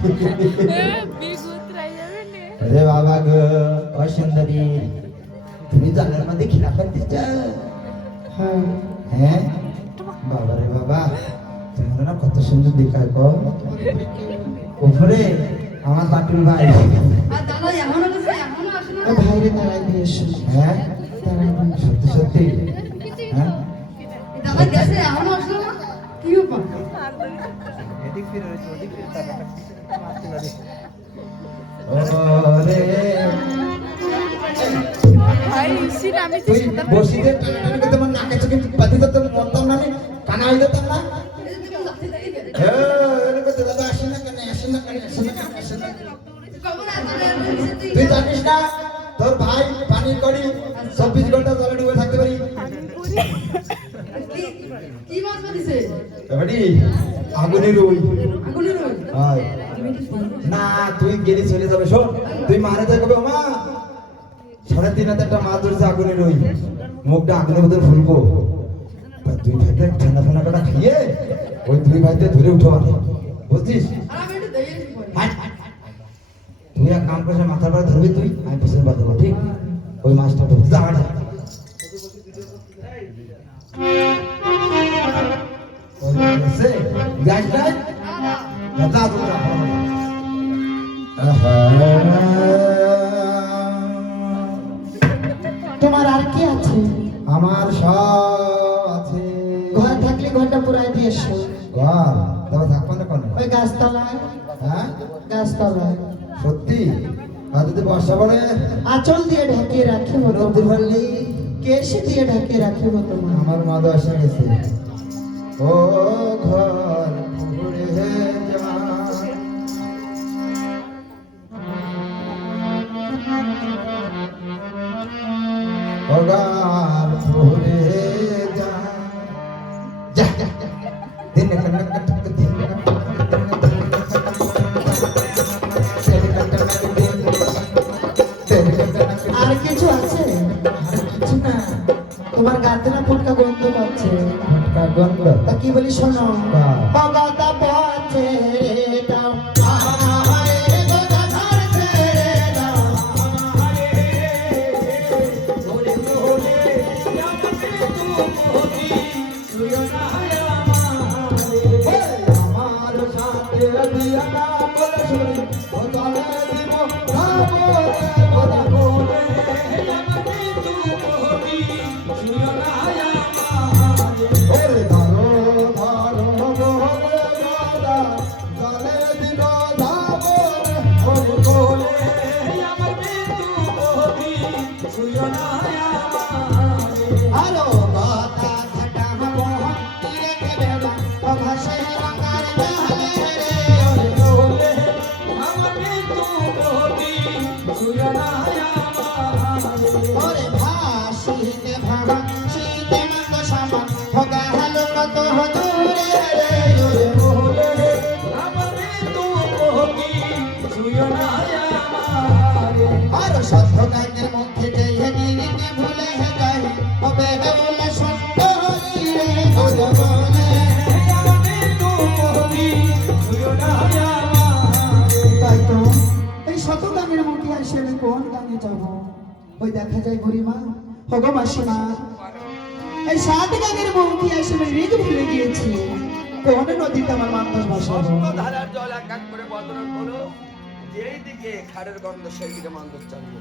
अरे बाबा ग सुंदरी तुम्ही जाणार मध्ये खिला पण तिच्या হ্যাঁ বাবা রে বাবা তোমরা না কত সুন্দর দেখায় গো উপরে আমার বাটুল ভাই আর দাদা এখনো আসে না ভাই রে তারাই দিয়ে এসো হ্যাঁ তারাই সত্যি সত্যি হ্যাঁ দাদা গেছে এখনো আসলো না কি ব্যাপার এদিক ফিরে রয়েছে ওদিক ফিরে টাকাটা মারতে পারে ওরে ভাই ইসিন আমি তো তুই বসিতে টানাটানি করতে মন নাকে চোখে বাদি করতে মরতাম না কানা হয়ে যেতাম না এরকম করতে দাদা আসে না কেন আসে না কেন আসে না কেন আসে না তুই জানিস না তোর ভাই পানির কড়ি 24 ঘন্টা জলে ডুবে থাকতে পারি কি মাছ দিছে এবারে আগুনের রুই আগুনের রই হয় না তুই গেলি চলে যাবে শোন তুই মারে যাবে মা 3.5 হাতে একটা মাছ ধরছে আগুনের রুই মুখটা আগুনের ভিতর ফুলবো দুই ভাইকে ঠান্ডা ঠান্ডা কাটা খাইয়ে ওই দুই ভাইতে ধরে উঠো মানে বুঝছিস আর আমি একটু দেখে আসি পরে তুই এক কাম করে মাথার পরে ধরবি তুই আমি পিছনে বাদ দেবো ঠিক ওই মাছটা ধরতে যা যাস নাই দাদা তোমরা তোমার আর কি আছে আমার সব আছে ঘর থাকলে ঘরটা পুরাই দিয়ে এসো ঘর তবে থাকবো না কেন ওই গাছতলায় হ্যাঁ গাছতলায় সত্যি আর যদি বর্ষা পড়ে আঁচল দিয়ে ঢাকিয়ে রাখিব নদী ভরলি কেশি দিয়ে ঢাকিয়ে রাখিব তোমার আমার মা দশা গেছে ও ঘর ঘুরে যা ও ঘর ঘুরে যা যা দিন আর কিছু আছে কিছু না তোমার গাতে না ফুটকা গন্ধ পাচ্ছে গন্ধ তা কি বলি শোনো বাহ। পগতা পথে দাও আমার সাথে দিয়া না বলে শুনি ও চলে দিব না বলে বলে ওরে ধরো ধরো বলে দাদা চলে দিব না বলে বলে আরো কথা খাটা হবো তীরে কে বেলা ও ভাসে রঙার জাহালে রে ওরে ভাসিতে ভাসিতে মত সামা হোগা হালো কত দূরে রে ওরে বলে আর সত্য গানের মুখে যেয়ে নিরিতে ভুলে যায় হবে বলে সত্য হরি রে ওরে বলে তাই তো এই শত গানের মুখে আসে আমি কোন গানে যাব ওই দেখা যায় বুড়িমা হগো মাসিমা এই 7 গানের মুখে আসে আমি রেগে ভুলে গিয়েছি কোন নদীতে আমার মানস ভাসাবো ধারার জল এক এক করে বদল করো যেই দিকে খাড়ের গন্ধ সেই দিকে মান্দর চালবে